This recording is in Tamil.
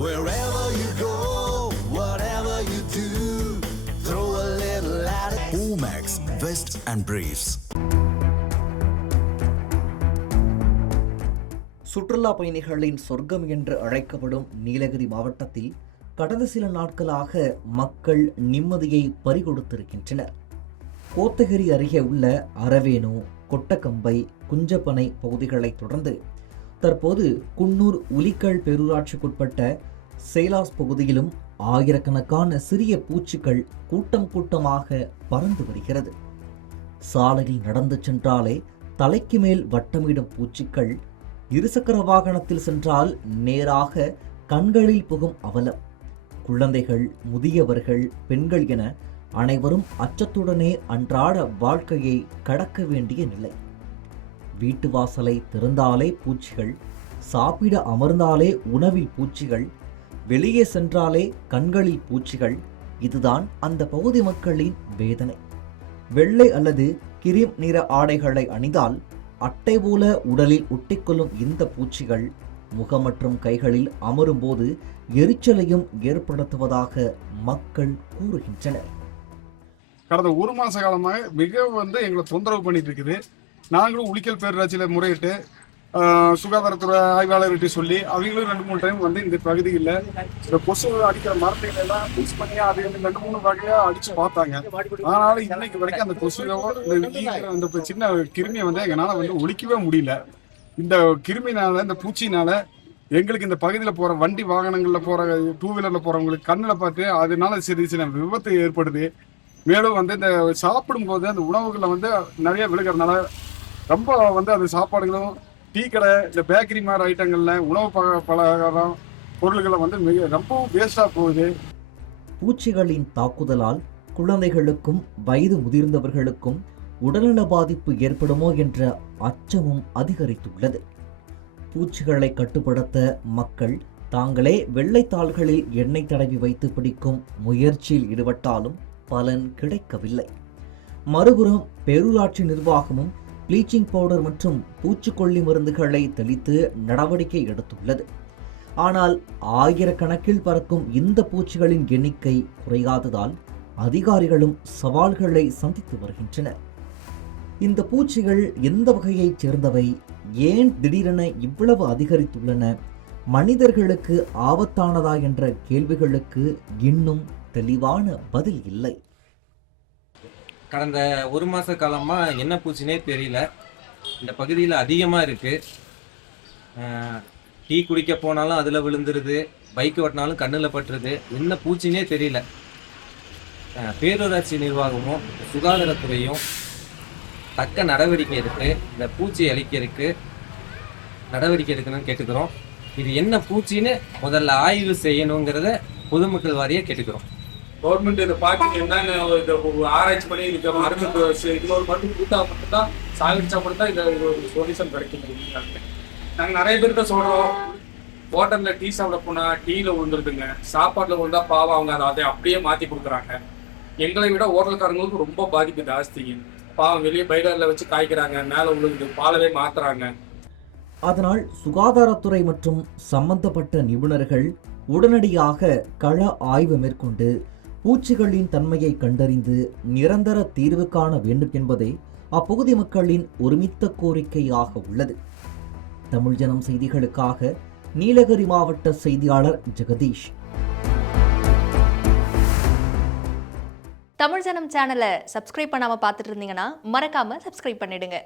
Wherever you go, whatever you do, throw a little at it. Omax, Vest and Briefs. சுற்றுலா பயணிகளின் சொர்க்கம் என்று அழைக்கப்படும் நீலகிரி மாவட்டத்தில் கடந்த சில நாட்களாக மக்கள் நிம்மதியை பறிகொடுத்திருக்கின்றனர். கோத்தகிரி அருகே உள்ள அரவேணு, கொட்டக்கம்பை, குஞ்சப்பனை பகுதிகளை தொடர்ந்து தற்போது குன்னூர் உலிக்கல் பேரூராட்சிக்குட்பட்ட சேலாஸ் பகுதியிலும் ஆயிரக்கணக்கான சிறிய பூச்சிகள் கூட்டம் கூட்டமாக பறந்து வருகிறது. சாலையில் நடந்து சென்றாலே தலைக்கு மேல் வட்டமிடும் பூச்சிகள், இருசக்கர வாகனத்தில் சென்றால் நேராக கண்களில் புகும் அவலம். குழந்தைகள், முதியவர்கள், பெண்கள் என அனைவரும் அச்சத்துடனே அன்றாட வாழ்க்கையை கடக்க வேண்டிய நிலை. வீட்டு வாசலை திறந்தாலே பூச்சிகள், சாப்பிட அமர்ந்தாலே உணவில் பூச்சிகள், வெளியே சென்றாலே கண்களில் பூச்சிகள். இதுதான் அந்த பகுதி மக்களின் வேதனை. வெள்ளை அல்லது கிரீம் நிற ஆடைகளை அணிந்தால் அட்டை போல உடலில் ஒட்டிக்கொள்ளும் இந்த பூச்சிகள் முகம் மற்றும் கைகளில் அமரும் போது எரிச்சலையும் ஏற்படுத்துவதாக மக்கள் கூறுகின்றனர். கடந்த ஒரு மாச காலமாக மிக எங்களை தொந்தரவு பண்ணிட்டு இருக்குது. நாங்களும் உலிக்கல் பேரூராட்சியில் முறையிட்டு சுகாதாரத்துறை ஆய்வாளர்கிட்ட சொல்லி அவங்களும் 2-3 டைம் இந்த பகுதியில் இந்த கொசு அடிக்கிற மரத்துகளை எல்லாம் யூஸ் பண்ணி அது 2-3 வகையா அடிச்சு பார்த்தாங்க. ஆனாலும் இன்னைக்கு வரைக்கும் அந்த கொசுவோ இந்த சின்ன கிருமியை எங்களால் ஒழிக்கவே முடியல. இந்த கிருமினால, இந்த பூச்சினால எங்களுக்கு இந்த பகுதியில் போற வண்டி வாகனங்கள்ல போற, 2 வீலர்ல போறவங்களுக்கு கண்ணில் பார்த்து அதனால சின்ன விபத்து ஏற்படுது. மேலும் இந்த சாப்பிடும் போது அந்த உணவுகளை நிறைய விழுகிறதுனால ரொம்ப அது சாப்பாடுகளும், டீ கடை, இந்த பேக்கரி மாதிரி ஐட்டங்கள்ல உணவு பலகாரம் பொருள்களை மிக ரொம்பவும் வேஸ்டா போகுது. பூச்சிகளின் தாக்குதலால் குழந்தைகளுக்கும் வயது முதிர்ந்தவர்களுக்கும் உடல்நல பாதிப்பு ஏற்படுமோ என்ற அச்சமும் அதிகரித்துள்ளது. பூச்சிகளை கட்டுப்படுத்த மக்கள் தாங்களே வெள்ளைத்தாள்களில் எண்ணெய் தடவி வைத்து பிடிக்கும் முயற்சியில் ஈடுபட்டாலும் பலன் கிடைக்கவில்லை. மறுபுறம் பேரூராட்சி நிர்வாகமும் ப்ளீச்சிங் பவுடர் மற்றும் பூச்சிக்கொல்லி மருந்துகளை தெளித்து நடவடிக்கை எடுத்துள்ளது. ஆனால் ஆயிரக்கணக்கில் பறக்கும் இந்த பூச்சிகளின் எண்ணிக்கை குறையாததால் அதிகாரிகளும் சவால்களை சந்தித்து வருகின்றனர். இந்த பூச்சிகள் எந்த வகையைச் சேர்ந்தவை, ஏன் திடீரென இவ்வளவு அதிகரித்துள்ளன, மனிதர்களுக்கு ஆபத்தானதா என்ற கேள்விகளுக்கு இன்னும் தெளிவான பதில் இல்லை. கடந்த ஒரு மாத காலமாக என்ன பூச்சினே தெரியல. இந்த பகுதியில் அதிகமாக இருக்குது. டீ குடிக்க போனாலும் அதில் விழுந்துருது, பைக் ஓட்டினாலும் கண்ணில் பட்டுருது. என்ன பூச்சினே தெரியல. பேரூராட்சி நிர்வாகமும் சுகாதாரத்துறையும் தக்க நடவடிக்கை எடுத்து இந்த பூச்சியை அழிக்கிறதுக்கு நடவடிக்கை எடுக்கணும்னு கேட்டுக்கிறோம். இது என்ன பூச்சின்னு முதல்ல ஆய்வு செய்யணுங்கிறத பொதுமக்கள் வாரியாக கேட்டுக்கிறோம். கவர்மெண்ட் இதை பார்த்து என்னங்க இதை ஆராய்ச்சி பண்ணி இதுக்கு மருந்து இன்னொரு மருந்து கொடுத்தா மட்டும்தான், சாகடிச்சா மட்டும்தான் இதை ஒரு சொல்யூஷன் கிடைக்கும். நாங்கள் நிறைய பேர்கிட்ட சொல்கிறோம், ஹோட்டலில் டீ சாப்பிட போனால் டீயில் விழுந்துருதுங்க, சாப்பாட்டில் விழுந்தா பாவம் அவங்க அதை அப்படியே மாற்றி கொடுக்குறாங்க. எங்களை விட ஹோட்டல்காரங்களுக்கு ரொம்ப பாதிப்பு ஜாஸ்திங்க. பாவம் வெளியே பைலரில் வச்சு காய்க்கிறாங்க, மேலே விழுந்து பாலவே மாற்றுறாங்க. அதனால் சுகாதாரத்துறை மற்றும் சம்பந்தப்பட்ட நிபுணர்கள் உடனடியாக கள ஆய்வு மேற்கொண்டு பூச்சிகளின் தன்மையை கண்டறிந்து நிரந்தர தீர்வு காண வேண்டும் என்பதே அப்பகுதி மக்களின் ஒருமித்த கோரிக்கையாக உள்ளது. தமிழ் ஜனம் செய்திகளுக்காக நீலகிரி மாவட்ட செய்தியாளர் ஜெகதீஷ். தமிழ் ஜனம் சேனலை சப்ஸ்கிரைப் பண்ணாம பார்த்துட்டு இருந்தீங்கன்னா மறக்காம சப்ஸ்கிரைப் பண்ணிடுங்க.